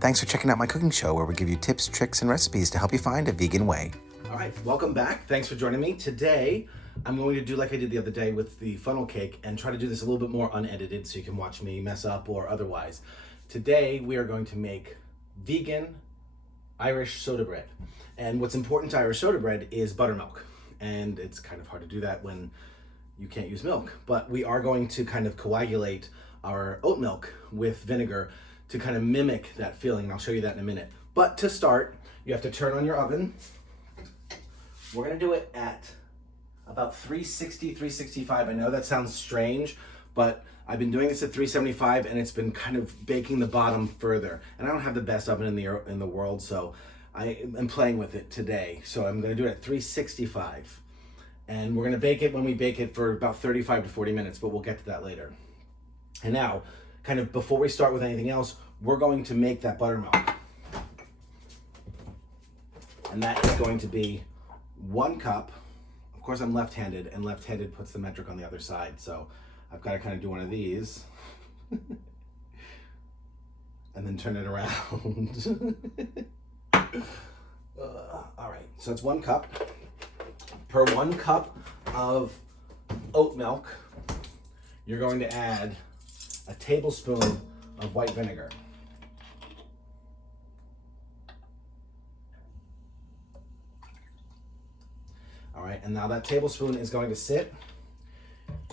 Thanks for checking out my cooking show where we give you tips, tricks, and recipes to help you find a vegan way. All right, welcome back. Thanks for joining me. Today, I'm going to do like I did the other day with the funnel cake and try to do this a little bit more unedited so you can watch me mess up or otherwise. Today, we are going to make vegan Irish soda bread. And what's important to Irish soda bread is buttermilk. And it's kind of hard to do that when you can't use milk. But we are going to kind of coagulate our oat milk with vinegar to kind of mimic that feeling. And I'll show you that in a minute. But to start, you have to turn on your oven. We're gonna do it at about 360, 365. I know that sounds strange, but I've been doing this at 375 and it's been kind of baking the bottom further. And I don't have the best oven in the world, so I am playing with it today. So I'm gonna do it at 365. And we're gonna bake it when we bake it for about 35 to 40 minutes, but we'll get to that later. And now, kind of before we start with anything else, we're going to make that buttermilk. And that is going to be 1 cup. Of course, I'm left-handed, and left-handed puts the metric on the other side, so I've got to kind of do one of these. And then turn it around. All right, so it's 1 cup. Per 1 cup of oat milk, you're going to add a tablespoon of white vinegar. All right, and now that tablespoon is going to sit,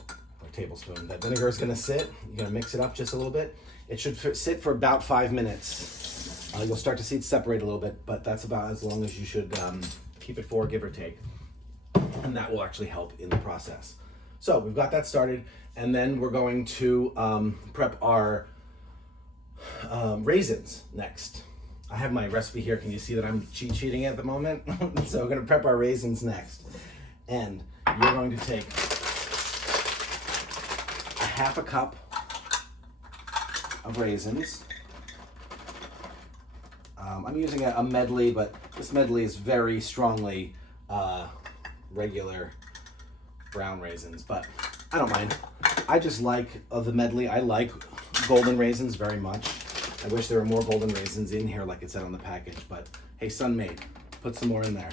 that vinegar is going to sit. You're going to mix it up just a little bit. It should sit for about 5 minutes. You'll start to see it separate a little bit, but that's about as long as you should keep it for, give or take. And that will actually help in the process. So we've got that started, and then we're going to prep our raisins next. I have my recipe here. Can you see that I'm cheating at the moment? So we're gonna prep our raisins next. And you're going to take a 1/2 cup of raisins. I'm using a medley, but this medley is very strongly regular brown raisins, but I don't mind. I just like the medley. I like golden raisins very much. I wish there were more golden raisins in here like it said on the package, but hey, Sun-Maid, put some more in there.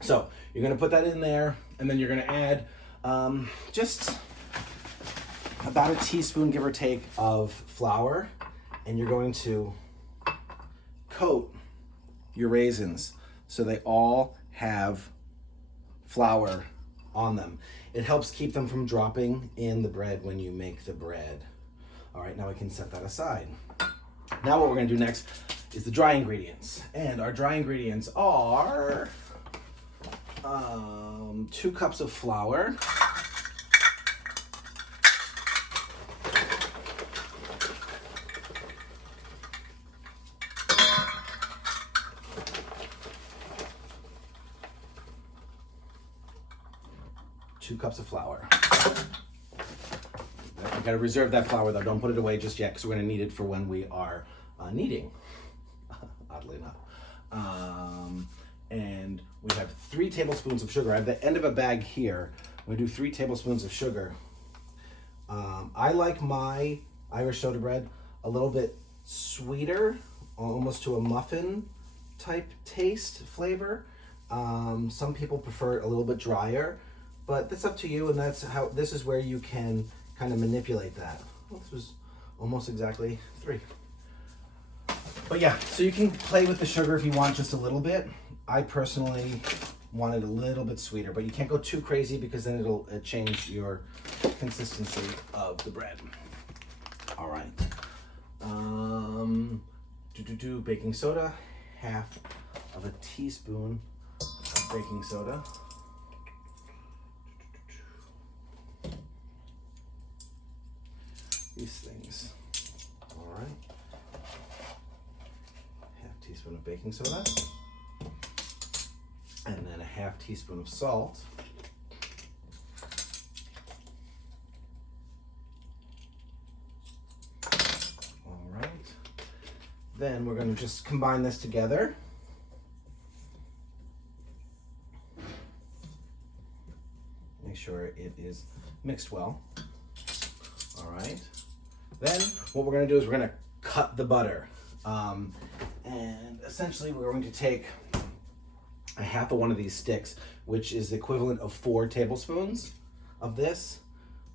So you're gonna put that in there, and then you're gonna add just about a teaspoon, give or take, of flour, and you're going to coat your raisins so they all have flour on them. It helps keep them from dropping in the bread when you make the bread. All right, now we can set that aside. Now what we're gonna do next is the dry ingredients. And our dry ingredients are 2 cups of flour, 2 cups of flour. I gotta reserve that flour though. Don't put it away just yet because we're gonna need it for when we are kneading, oddly enough. And we have 3 tablespoons of sugar. I have the end of a bag here. I'm gonna do 3 tablespoons of sugar. I like my Irish soda bread a little bit sweeter, almost to a muffin type taste flavor. Some people prefer it a little bit drier, but that's up to you, and this is where you can kind of manipulate that. Well, this was almost exactly 3. But yeah, so you can play with the sugar if you want just a little bit. I personally want it a little bit sweeter, but you can't go too crazy because then it'll change your consistency of the bread. All right. Baking soda, 1/2 of a teaspoon of baking soda. These things. All right. 1/2 teaspoon of baking soda. And then a 1/2 teaspoon of salt. All right. Then we're going to just combine this together. Make sure it is mixed well. All right. Then what we're going to do is we're going to cut the butter. And essentially we're going to take a half of one of these sticks, which is the equivalent of 4 tablespoons of this.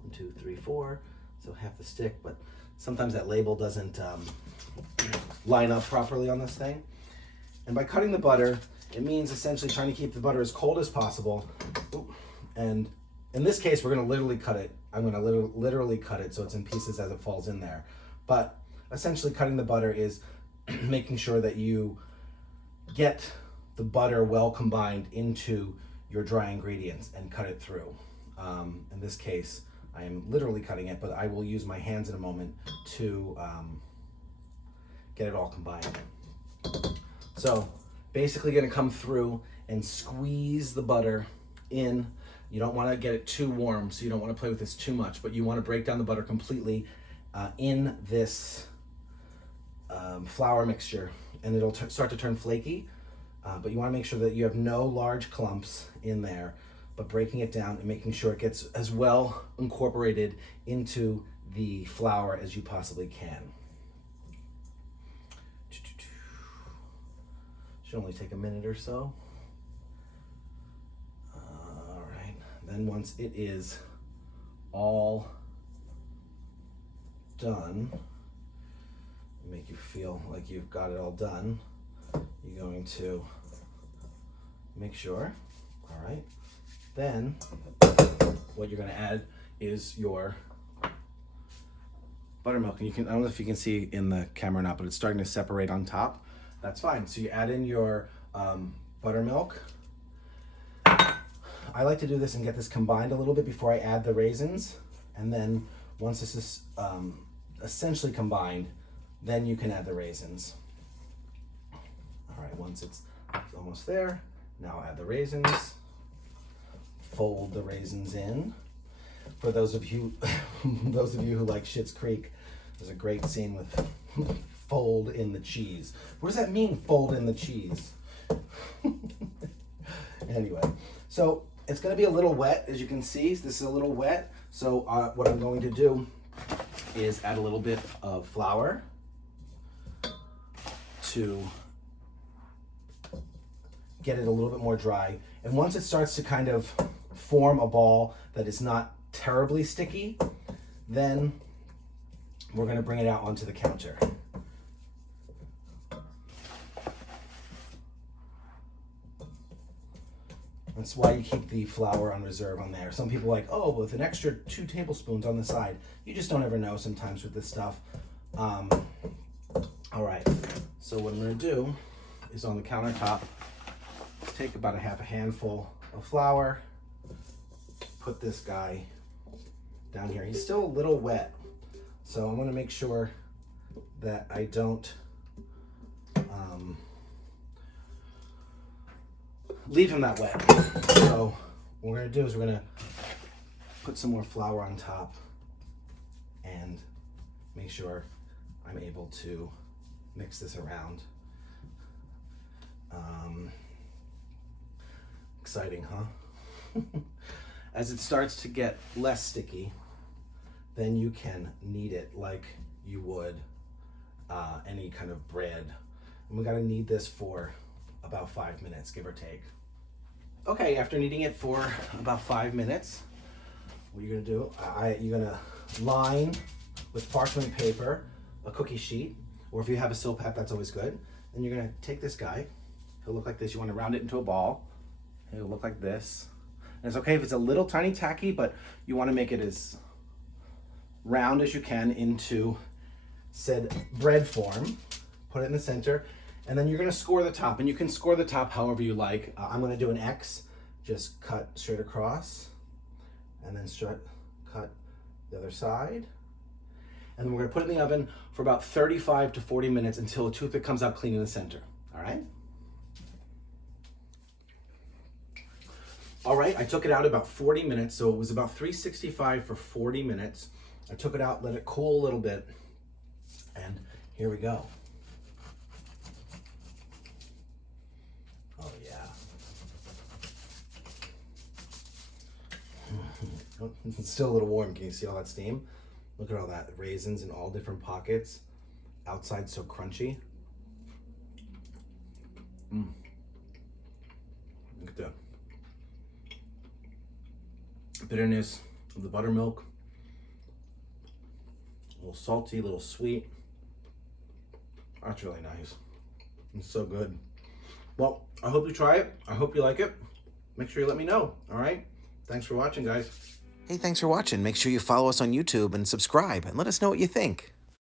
1, 2, 3, 4. So half the stick, but sometimes that label doesn't line up properly on this thing. And by cutting the butter, it means essentially trying to keep the butter as cold as possible. And in this case, we're going to literally cut it. I'm going to literally cut it so it's in pieces as it falls in there. But essentially cutting the butter is making sure that you get the butter well combined into your dry ingredients and cut it through. In this case, I am literally cutting it, but I will use my hands in a moment to get it all combined. So basically going to come through and squeeze the butter in. You don't want to get it too warm, so you don't want to play with this too much, but you want to break down the butter completely in this flour mixture, and it'll start to turn flaky, but you want to make sure that you have no large clumps in there, but breaking it down and making sure it gets as well incorporated into the flour as you possibly can. Should only take a minute or so. All right, then once it is all done, make you feel like you've got it all done, you're going to make sure. All right, then what you're going to add is your buttermilk, and you can, I don't know if you can see in the camera or not, but it's starting to separate on top. That's fine. So you add in your buttermilk. I like to do this and get this combined a little bit before I add the raisins, and then once this is essentially combined, then you can add the raisins. All right, once it's almost there, now add the raisins. Fold the raisins in. For those of you who like Schitt's Creek, there's a great scene with fold in the cheese. What does that mean, fold in the cheese? Anyway, so it's going to be a little wet, as you can see. This is a little wet. So what I'm going to do is add a little bit of flour to get it a little bit more dry. And once it starts to kind of form a ball that is not terribly sticky, then we're going to bring it out onto the counter. That's why you keep the flour on reserve on there. Some people are like, oh, with an extra 2 tablespoons on the side. You just don't ever know sometimes with this stuff. All right, so what I'm going to do is on the countertop, take about a half a handful of flour, put this guy down here. He's still a little wet, so I'm going to make sure that I don't leave him that wet. So what we're going to do is we're going to put some more flour on top and make sure I'm able to mix this around. Exciting, huh? As it starts to get less sticky, then you can knead it like you would any kind of bread. And we gotta knead this for about 5 minutes, give or take. Okay, after kneading it for about 5 minutes, what you're gonna do, you're gonna line with parchment paper a cookie sheet, or if you have a Silpat, that's always good. Then you're gonna take this guy. He'll look like this. You wanna round it into a ball. It'll look like this. And it's okay if it's a little tiny tacky, but you wanna make it as round as you can into said bread form. Put it in the center, and then you're gonna score the top, and you can score the top however you like. I'm gonna do an X, just cut straight across, and then cut the other side. And then we're gonna put it in the oven for about 35 to 40 minutes until a toothpick comes out clean in the center, all right? All right, I took it out about 40 minutes, so it was about 365 for 40 minutes. I took it out, let it cool a little bit, and here we go. Oh yeah. It's still a little warm. Can you see all that steam? Look at all that raisins in all different pockets. outside so crunchy. Look at the bitterness of the buttermilk. A little salty, a little sweet. That's really nice. It's so good. Well, I hope you try it. I hope you like it. Make sure you let me know. All right? Thanks for watching, guys. Hey, thanks for watching. Make sure you follow us on YouTube and subscribe and let us know what you think.